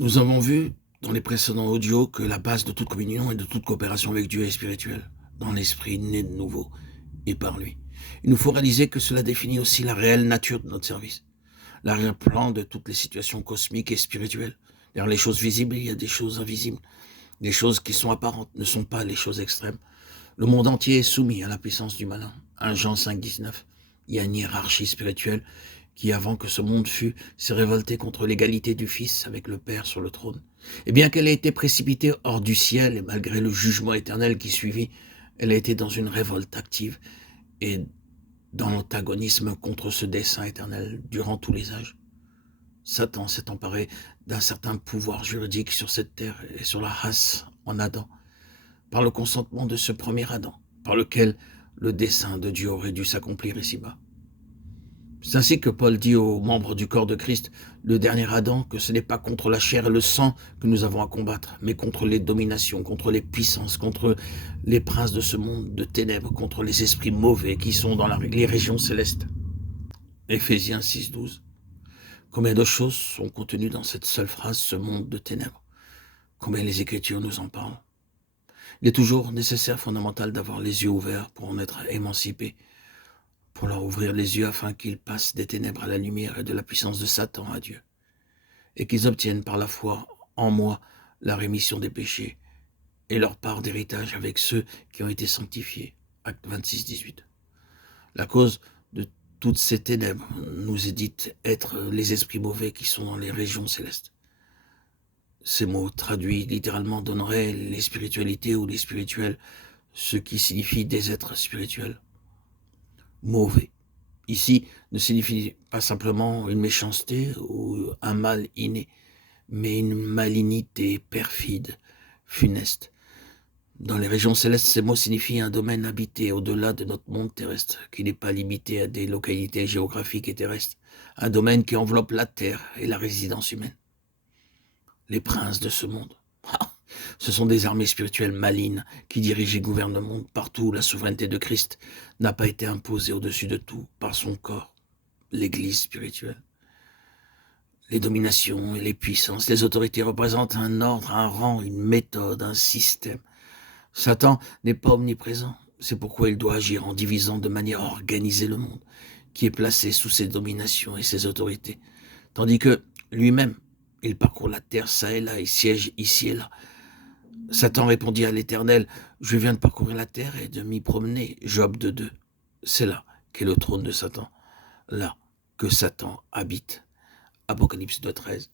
Nous avons vu dans les précédents audios que la base de toute communion et de toute coopération avec Dieu est spirituelle, dans l'esprit né de nouveau et par lui. Il nous faut réaliser que cela définit aussi la réelle nature de notre service. L'arrière-plan de toutes les situations cosmiques et spirituelles. Derrière les choses visibles, il y a des choses invisibles. Les choses qui sont apparentes ne sont pas les choses extrêmes. Le monde entier est soumis à la puissance du malin. 1 Jean 5,19. Il y a une hiérarchie spirituelle qui, avant que ce monde fût, s'est révoltée contre l'égalité du Fils avec le Père sur le trône. Et bien qu'elle ait été précipitée hors du ciel, et malgré le jugement éternel qui suivit, elle a été dans une révolte active et dans l'antagonisme contre ce dessein éternel durant tous les âges. Satan s'est emparé d'un certain pouvoir juridique sur cette terre et sur la race en Adam, par le consentement de ce premier Adam, par lequel le dessein de Dieu aurait dû s'accomplir ici-bas. C'est ainsi que Paul dit aux membres du corps de Christ, le dernier Adam, que ce n'est pas contre la chair et le sang que nous avons à combattre, mais contre les dominations, contre les puissances, contre les princes de ce monde de ténèbres, contre les esprits mauvais qui sont dans les régions célestes. Éphésiens 6,12. Combien de choses sont contenues dans cette seule phrase, ce monde de ténèbres? Combien les Écritures nous en parlent? Il est toujours nécessaire, fondamental, d'avoir les yeux ouverts pour en être émancipé, pour leur ouvrir les yeux afin qu'ils passent des ténèbres à la lumière et de la puissance de Satan à Dieu, et qu'ils obtiennent par la foi en moi la rémission des péchés et leur part d'héritage avec ceux qui ont été sanctifiés. Acte 26, 18. La cause de toutes ces ténèbres nous est dite être les esprits mauvais qui sont dans les régions célestes. Ces mots traduits littéralement donneraient les spiritualités ou les spirituels, ce qui signifie des êtres spirituels. Mauvais. Ici ne signifie pas simplement une méchanceté ou un mal inné, mais une malignité perfide, funeste. Dans les régions célestes, ces mots signifient un domaine habité au-delà de notre monde terrestre, qui n'est pas limité à des localités géographiques et terrestres, un domaine qui enveloppe la terre et la résidence humaine. Les princes de ce monde. Ce sont des armées spirituelles malignes qui dirigent et gouvernent le monde partout où la souveraineté de Christ n'a pas été imposée au-dessus de tout par son corps, l'Église spirituelle. Les dominations et les puissances, les autorités représentent un ordre, un rang, une méthode, un système. Satan n'est pas omniprésent, c'est pourquoi il doit agir en divisant de manière organisée le monde, qui est placé sous ses dominations et ses autorités, tandis que lui-même, il parcourt la terre çà et là, il siège ici et là. Satan répondit à l'Éternel, « Je viens de parcourir la terre et de m'y promener. » Job 2,2. C'est là qu'est le trône de Satan, là que Satan habite. Apocalypse 2,13.